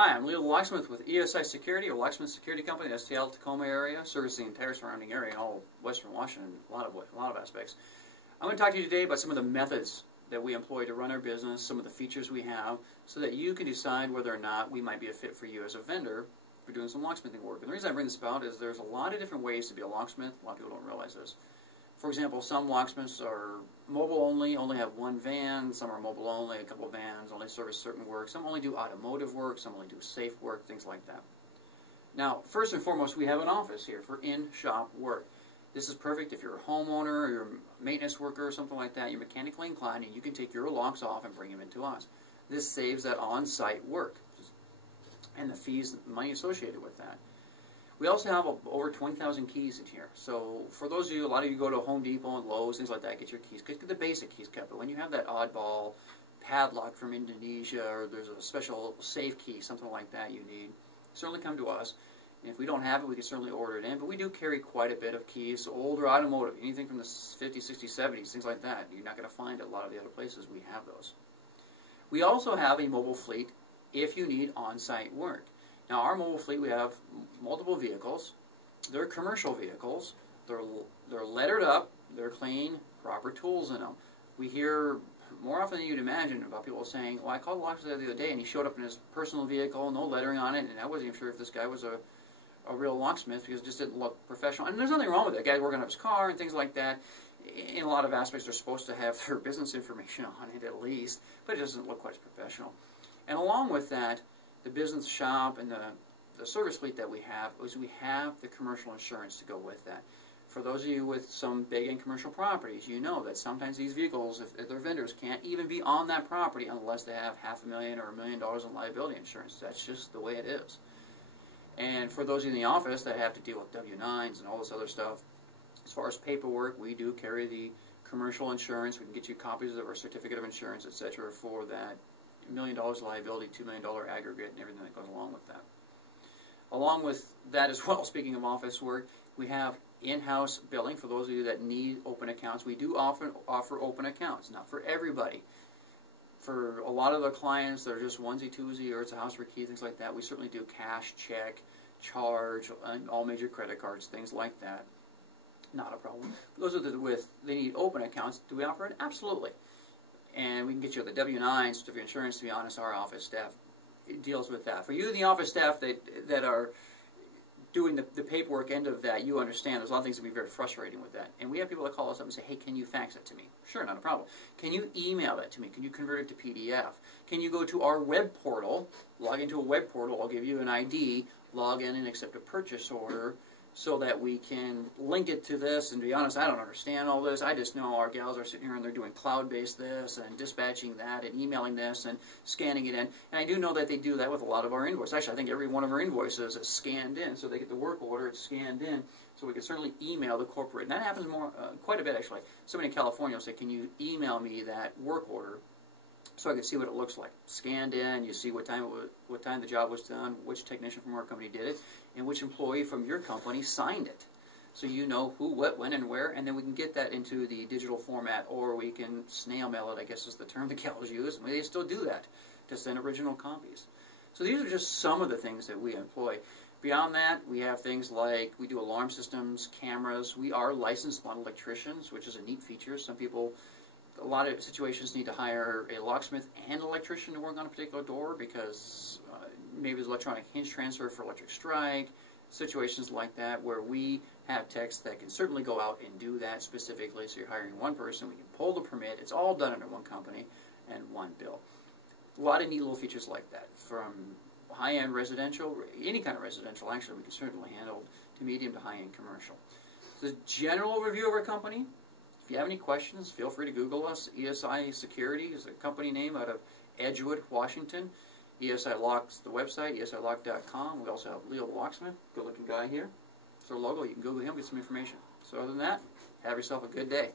Hi, I'm Leo the Locksmith with ESI Security, or Locksmith Security Company, STL Tacoma area, servicing the entire surrounding area, all western Washington, a lot of aspects. I'm going to talk to you today about some of the methods that we employ to run our business, some of the features we have, so that you can decide whether or not we might be a fit for you as a vendor for doing some locksmithing work. And the reason I bring this about is there's a lot of different ways to be a locksmith. A lot of people don't realize this. For example, some locksmiths are mobile only have one van. Some are mobile only, a couple of vans, only service certain work. Some only do automotive work, some only do safe work, things like that. Now, first and foremost, we have an office here for in-shop work. This is perfect if you're a homeowner, or you're a maintenance worker, or something like that. You're mechanically inclined, and you can take your locks off and bring them into us. This saves that on-site work and the fees, the money associated with that. We also have over 20,000 keys in here. So for those of you, a lot of you go to Home Depot and Lowe's, things like that, get your keys. Get the basic keys kept. But when you have that oddball padlock from Indonesia, or there's a special safe key, something like that you need, certainly come to us. And if we don't have it, we can certainly order it in. But we do carry quite a bit of keys, older automotive, anything from the 50s, 60s, 70s, things like that. You're not going to find it a lot of the other places we have those. We also have a mobile fleet if you need on-site work. Now, our mobile fleet, we have multiple vehicles. They're commercial vehicles. They're lettered up. They're clean, proper tools in them. We hear more often than you'd imagine about people saying, well, I called the locksmith the other day and he showed up in his personal vehicle, no lettering on it, and I wasn't even sure if this guy was a real locksmith because it just didn't look professional. And there's nothing wrong with it. The guy's working on his car and things like that. In a lot of aspects, they're supposed to have their business information on it at least, but it doesn't look quite as professional. And along with that, the business shop and the service fleet that we have the commercial insurance to go with that. For those of you with some big and commercial properties, you know that sometimes these vehicles, if their vendors, can't even be on that property unless they have $500,000 or $1 million in liability insurance. That's just the way it is. And for those of you in the office that have to deal with W-9s and all this other stuff, as far as paperwork, we do carry the commercial insurance. We can get you copies of our certificate of insurance, etc., for that $1 million liability, $2 million aggregate, and everything that goes along with that. Along with that as well, speaking of office work, we have in-house billing for those of you that need open accounts. We do offer open accounts, not for everybody. For a lot of the clients that are just onesie-twosie, or it's a house for key, things like that, we certainly do cash, check, charge, and all major credit cards, things like that. Not a problem. For those of you they need open accounts, do we offer it? Absolutely. And we can get you the W-9, certificate of insurance. To be honest, our office staff deals with that. For you, the office staff that are doing the paperwork end of that, you understand there's a lot of things that can be very frustrating with that. And we have people that call us up and say, hey, can you fax it to me? Sure, not a problem. Can you email that to me? Can you convert it to PDF? Can you go to our web portal, log into a web portal, I'll give you an ID, log in and accept a purchase order, so that we can link it to this. And to be honest, I don't understand all this. I just know our gals are sitting here and they're doing cloud-based this and dispatching that and emailing this and scanning it in. And I do know that they do that with a lot of our invoices. Actually, I think every one of our invoices is scanned in. So they get the work order, it's scanned in. So we can certainly email the corporate. And that happens quite a bit, actually. Somebody in California will say, can you email me that work order so I can see what it looks like? Scanned in, you see what time the job was done, which technician from our company did it, and which employee from your company signed it. So you know who, what, when, and where, and then we can get that into the digital format, or we can snail mail it, I guess is the term the gals use, and they still do that, to send original copies. So these are just some of the things that we employ. Beyond that, we have things like, we do alarm systems, cameras. We are licensed electricians, which is a neat feature. Some people, a lot of situations need to hire a locksmith and electrician to work on a particular door because maybe there's electronic hinge transfer for electric strike, situations like that where we have techs that can certainly go out and do that specifically. So you're hiring one person, we can pull the permit, it's all done under one company and one bill. A lot of neat little features like that, from high-end residential, any kind of residential actually we can certainly handle, to medium to high-end commercial. So the general overview of our company. If you have any questions, feel free to Google us. ESI Security is a company name out of Edgewood, Washington. ESI Lock's the website, esilock.com. We also have Leo the Locksmith, good-looking guy here. It's our logo. You can Google him, get some information. So other than that, have yourself a good day.